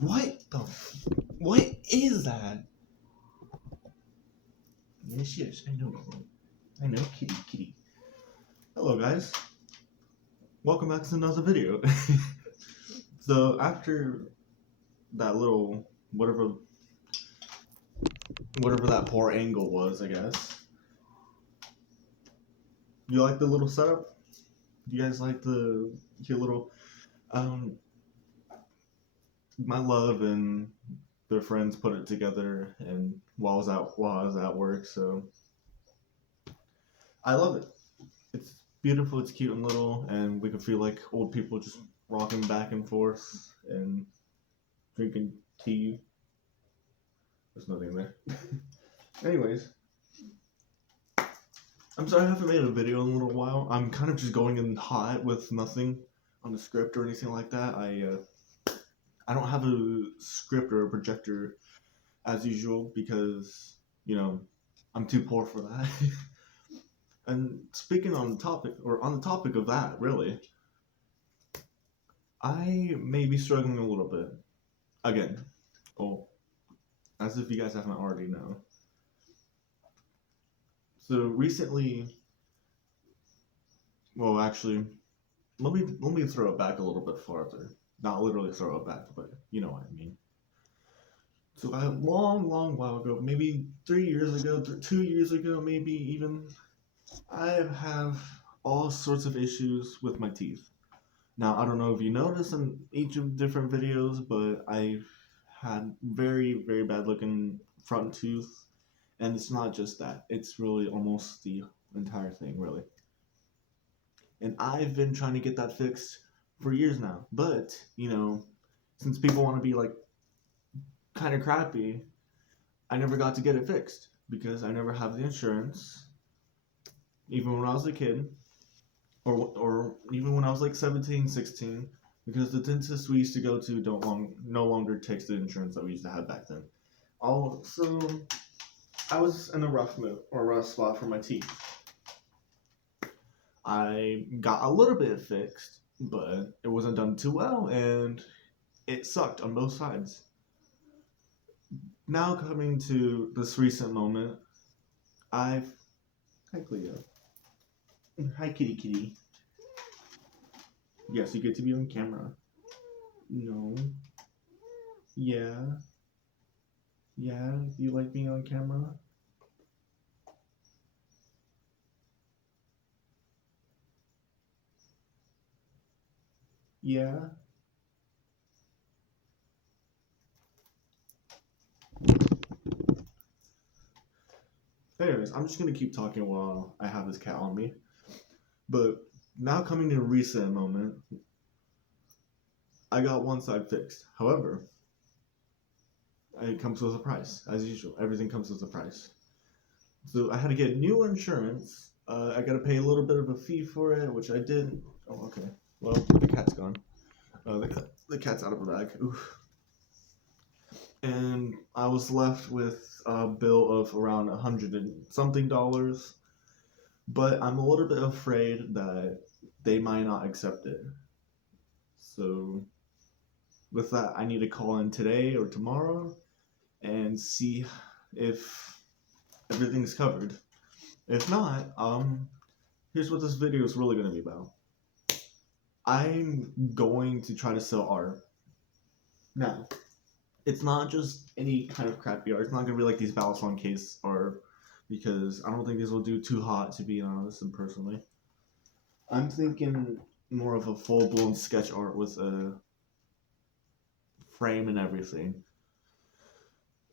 What the? What is that? Yes, I know. I know, kitty. Hello, guys. Welcome back to another video. So after that little whatever that poor angle was, I guess. You like the little setup? You guys like the little my love and their friends put it together, and while I was at work, so I love it. It's beautiful, it's cute and little, and we can feel like old people just rocking back and forth and drinking tea. There's nothing there. Anyways, I'm sorry I haven't made a video in a little while. I'm kind of just going in hot with nothing on the script or anything like that. I don't have a script or a projector as usual because, I'm too poor for that. And speaking on the topic of that, really, I may be struggling a little bit. Again, as if you guys haven't already known. So recently, well, actually, let me throw it back a little bit farther. Not literally throw it back, but you know what I mean. So a long while ago, maybe 3 years ago, 2 years ago, maybe even, I have all sorts of issues with my teeth. Now, I don't know if you noticed in each of the different videos, but I've had very, very bad looking front tooth. And it's not just that. It's really almost the entire thing, really. And I've been trying to get that fixed for years now. But, since people want to be like kind of crappy, I never got to get it fixed because I never have the insurance. Even when I was a kid, or even when I was like 17, 16, because the dentist we used to go to no longer takes the insurance that we used to have back then. Also, I was in a rough spot for my teeth. I got a little bit fixed, but it wasn't done too well, and it sucked on both sides. Now coming to this recent moment, Hi Cleo. Hi kitty. Yes, you get to be on camera. No. Yeah. Yeah, you like being on camera? Yeah. Anyways, I'm just gonna keep talking while I have this cat on me. But now coming to a recent moment, I got one side fixed. However, it comes with a price, as usual. Everything comes with a price. So I had to get new insurance. I got to pay a little bit of a fee for it, which I did. Oh, okay. Well, the cat's gone. The cat's out of the bag. Oof. And I was left with a bill of around $100 and something. But I'm a little bit afraid that they might not accept it. So with that, I need to call in today or tomorrow and see if everything's covered. If not, here's what this video is really going to be about. I'm going to try to sell art. Now, it's not just any kind of crappy art. It's not going to be like these Balisong case art, because I don't think these will do too hot, to be honest and personally. I'm thinking more of a full-blown sketch art with a frame and everything.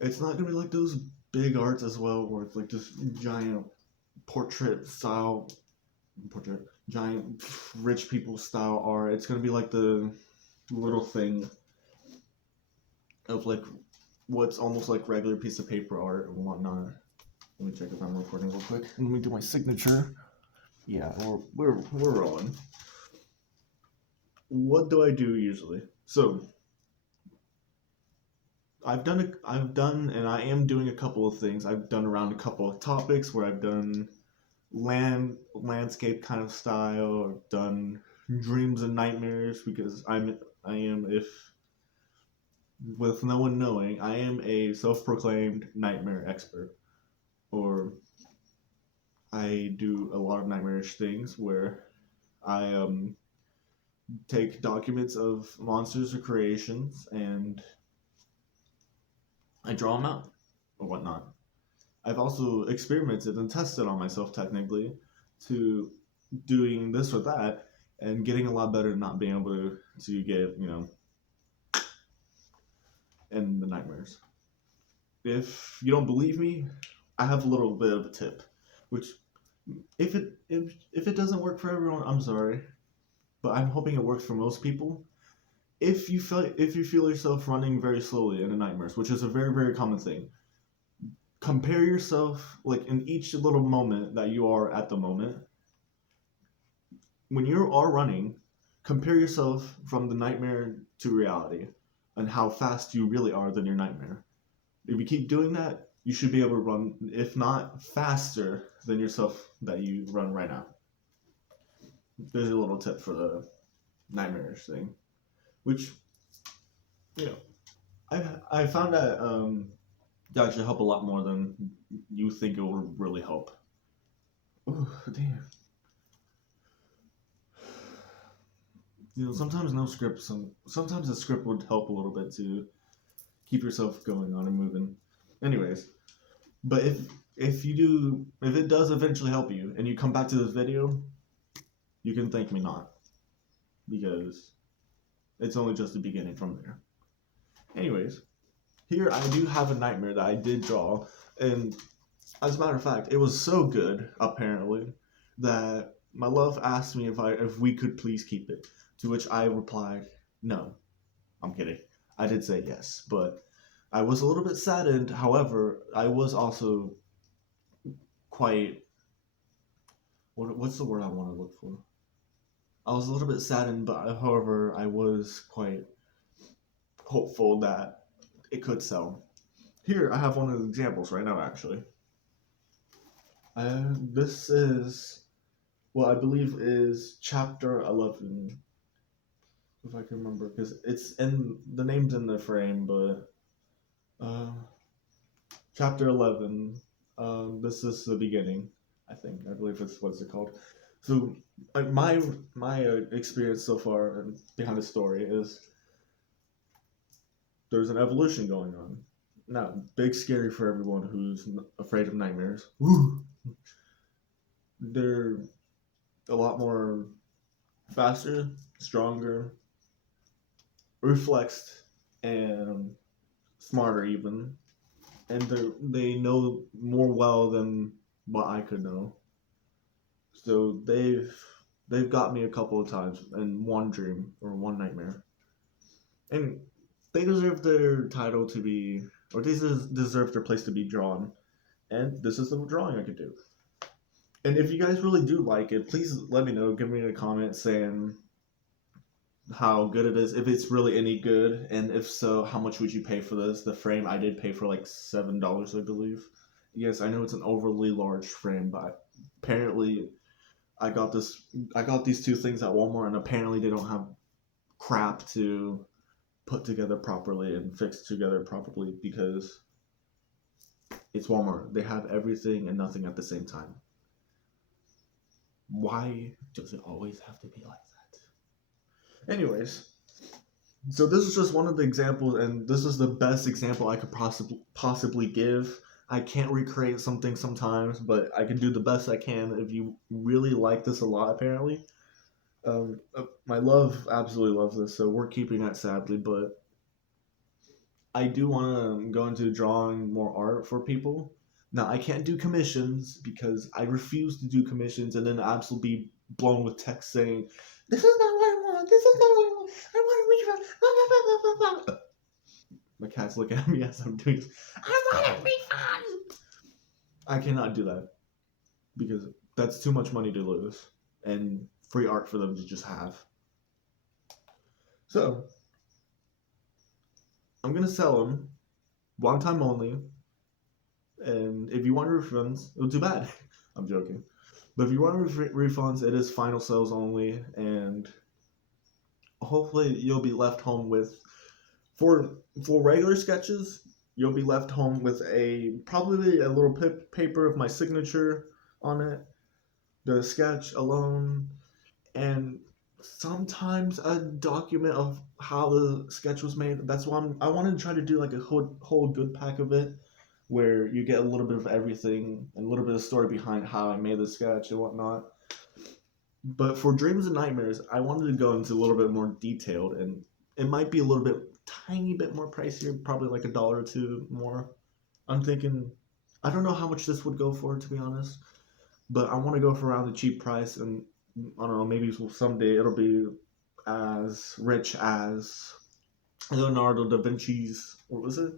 It's not going to be like those big arts as well, where it's like this giant giant rich people style art. It's gonna be like the little thing of like what's almost like regular piece of paper art and whatnot. Let me check if I'm recording real quick. Let me do my signature. Yeah, we're rolling. What do I do usually? So I've done and I am doing a couple of things. I've done around a couple of topics where I've done landscape kind of style. I've done dreams and nightmares because I'm I am, if with no one knowing, I am a self-proclaimed nightmare expert, or I do a lot of nightmarish things where I take documents of monsters or creations and I draw them out or whatnot. I've also experimented and tested on myself technically to doing this or that and getting a lot better at not being able to get, in the nightmares. If you don't believe me, I have a little bit of a tip, which if it doesn't work for everyone, I'm sorry, but I'm hoping it works for most people. If you feel yourself running very slowly in a nightmares, which is a very very common thing, compare yourself like in each little moment that you are at the moment. When you are running, compare yourself from the nightmare to reality and how fast you really are than your nightmare. If you keep doing that, you should be able to run, if not faster than yourself that you run right now. There's a little tip for the nightmarish thing, which you know I found that actually help a lot more than you think it will really help. Ooh, damn. Sometimes no script. Sometimes a script would help a little bit to keep yourself going on and moving. Anyways, but if it does eventually help you, and you come back to this video, you can thank me not, because it's only just the beginning from there. Anyways, here I do have a nightmare that I did draw, and as a matter of fact, it was so good apparently that my love asked me if we could please keep it. To which I replied, no. I'm kidding. I did say yes, but I was a little bit saddened. However, I was also quite. What's the word I want to look for? I was a little bit saddened, but however, I was quite hopeful that it could sell. Here, I have one of the examples right now, actually. This is what I believe is chapter 11. If I can remember, because it's in the name's in the frame, but chapter 11. This is the beginning. I believe it's what's it called. So my experience so far behind the story is there's an evolution going on. Now, big scary for everyone who's afraid of nightmares. Woo! They're a lot more faster, stronger, reflexed, and smarter even, and they know more well than what I could know. So they've got me a couple of times in one dream or one nightmare, and they deserve their title to be, or they deserve their place to be drawn. And this is the drawing I could do. And if you guys really do like it, please let me know. Give me a comment saying how good it is, if it's really any good, and if so, how much would you pay for this? The frame I did pay for like $7, I believe. Yes, I know it's an overly large frame, but apparently I got these two things at Walmart, and apparently they don't have crap to put together properly and fix together properly because it's Walmart. They have everything and nothing at the same time. Why does it always have to be like that? Anyways, so this is just one of the examples, and this is the best example I could possibly give. I can't recreate something sometimes, but I can do the best I can. If you really like this a lot, apparently, my love absolutely loves this, so we're keeping that sadly. But I do want to go into drawing more art for people. Now I can't do commissions because I refuse to do commissions, and then absolutely be blown with text saying, "This is not what I want. This is not what I want. I want a refund." My cat's looking at me as I'm doing this. I want a refund. I cannot do that because that's too much money to lose and free art for them to just have. So I'm gonna sell them one time only, and if you want refunds, well, too bad. I'm joking. But if you want refunds, it is final sales only, and hopefully you'll be left home with for regular sketches. You'll be left home with probably a little paper of my signature on it, the sketch alone, and sometimes a document of how the sketch was made. That's why I wanted to try to do like a whole good pack of it, where you get a little bit of everything and a little bit of story behind how I made the sketch and whatnot. But for Dreams and Nightmares, I wanted to go into a little bit more detailed, and it might be a little bit, tiny bit more pricier, probably like $1 or two more. I'm thinking, I don't know how much this would go for, to be honest, but I want to go for around the cheap price, and I don't know, maybe someday it'll be as rich as Leonardo da Vinci's, what was it?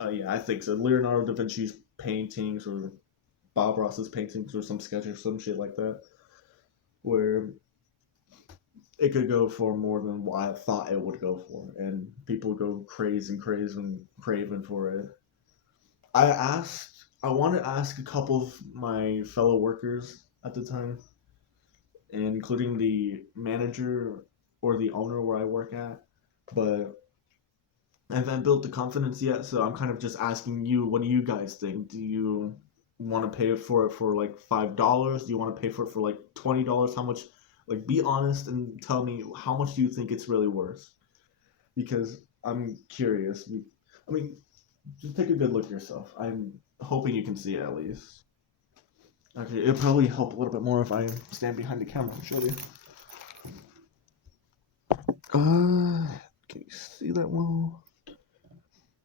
Yeah, I think so. Leonardo da Vinci's paintings, or Bob Ross's paintings, or some sketch or some shit like that, where it could go for more than what I thought it would go for, and people go crazy and craving for it. I want to ask a couple of my fellow workers at the time, including the manager or the owner where I work at, but I haven't built the confidence yet, so I'm kind of just asking you, what do you guys think? Do you want to pay for it for like $5? Do you want to pay for it for like $20? How much? Like, be honest and tell me, how much do you think it's really worth? Because I'm curious. I mean, just take a good look yourself. I'm hoping you can see it at least. Okay, it'll probably help a little bit more if I stand behind the camera and show you. Can you see that well?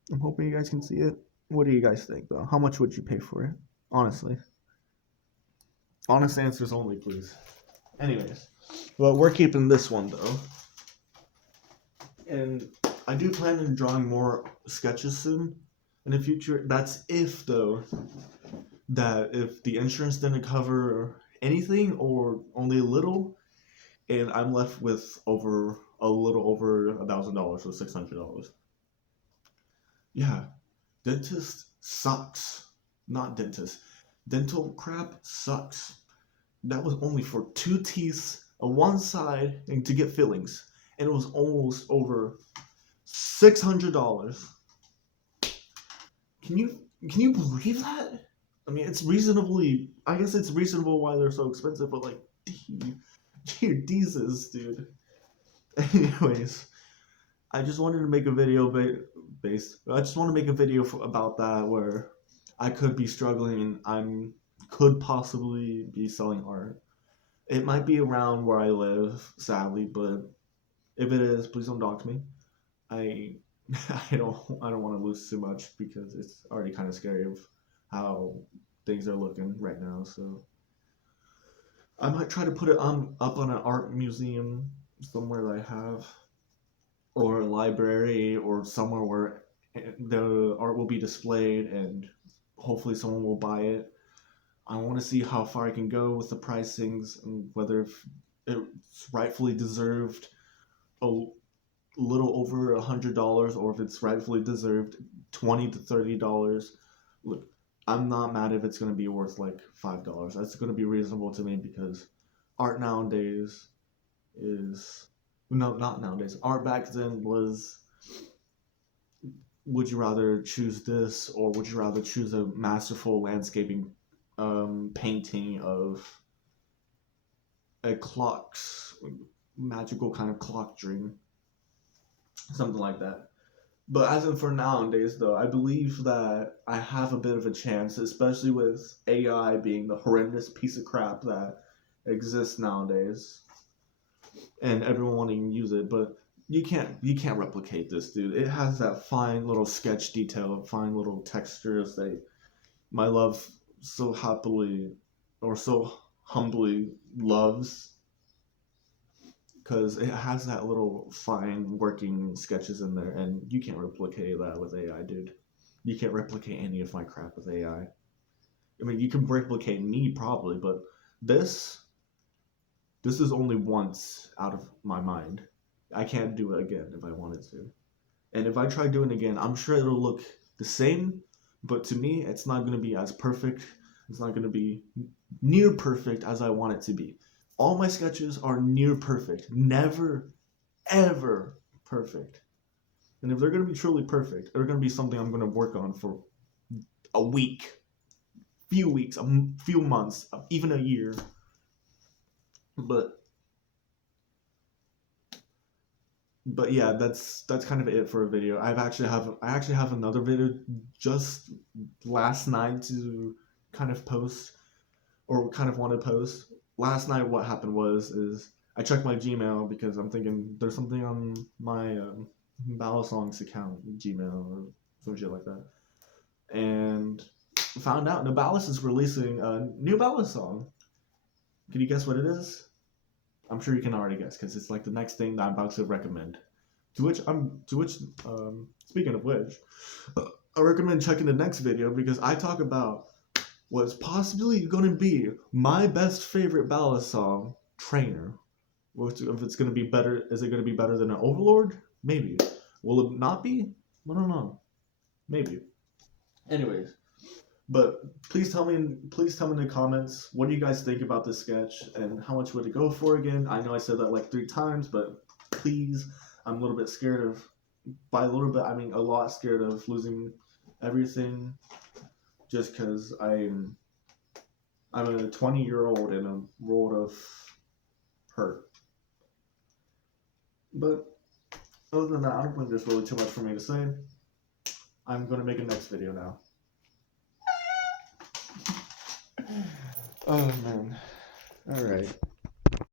I'm hoping you guys can see it. What do you guys think, though? How much would you pay for it? Honestly. Honest answers only, please. Anyways, well, we're keeping this one, though. And I do plan on drawing more sketches soon in the future. That's if, though, that if the insurance didn't cover anything or only a little, and I'm left with a little over $1,000, so $600. Yeah, dentist sucks. Not dentist. Dental crap sucks. That was only for 2 teeth on one side and to get fillings, and it was almost over $600. Can you believe that? I mean, it's reasonably. I guess it's reasonable why they're so expensive, but like, dear Jesus, dude. Anyways, I just wanted to make a video I just want to make a video about that, where I could be struggling and could possibly be selling art. It might be around where I live, sadly, but if it is, please don't dox me. I I don't want to lose too much, because it's already kind of scary of how things are looking right now. So I might try to put it up on an art museum somewhere that I have, or a library, or somewhere where the art will be displayed and hopefully someone will buy it. I want to see how far I can go with the pricings, and whether it's rightfully deserved a little over $100, or if it's rightfully deserved $20 to $30. Look, I'm not mad if it's going to be worth like $5. That's going to be reasonable to me, because art nowadays is not nowadays. Art back then was, would you rather choose this, or would you rather choose a masterful landscaping painting of a magical kind of clock dream, something like that. But as of for nowadays, though, I believe that I have a bit of a chance, especially with AI being the horrendous piece of crap that exists nowadays, and everyone wanting to use it. But you can't replicate this, dude. It has that fine little sketch detail, fine little textures that my love so happily or so humbly loves, because it has that little fine working sketches in there, and you can't replicate that with AI, dude. You can't replicate any of my crap with AI. I mean, you can replicate me probably, but this is only once out of my mind. I can't do it again if I wanted to. And if I try doing it again, I'm sure it'll look the same, but to me, it's not going to be as perfect. It's not going to be near perfect as I want it to be. All my sketches are near perfect. Never ever perfect. And if they're gonna be truly perfect, they're gonna be something I'm gonna work on for a week, few weeks, few months, even a year. But yeah, that's kind of it for a video. I actually have another video just last night to kind of post, or kind of want to post. Last night, what happened was is I checked my Gmail because I'm thinking there's something on my Balisongs account, Gmail or some shit like that, and found out Nobalis is releasing a new Balis song. Can you guess what it is? I'm sure you can already guess because it's like the next thing that I'm about to recommend. Speaking of which, I recommend checking the next video because I talk about what's possibly going to be my best favorite ballad song, Trainer. If it's going to be better, is it going to be better than an Overlord? Maybe. Will it not be? I don't know. Maybe. Anyways, but please tell me in the comments, what do you guys think about this sketch and how much would it go for again? I know I said that like 3 times, but please, I'm a little bit scared of, by a little bit I mean a lot scared of losing everything, just because I'm a 20-year-old in a world of hurt. But other than that, I don't think there's really too much for me to say. I'm going to make a next video now. Oh man. Alright.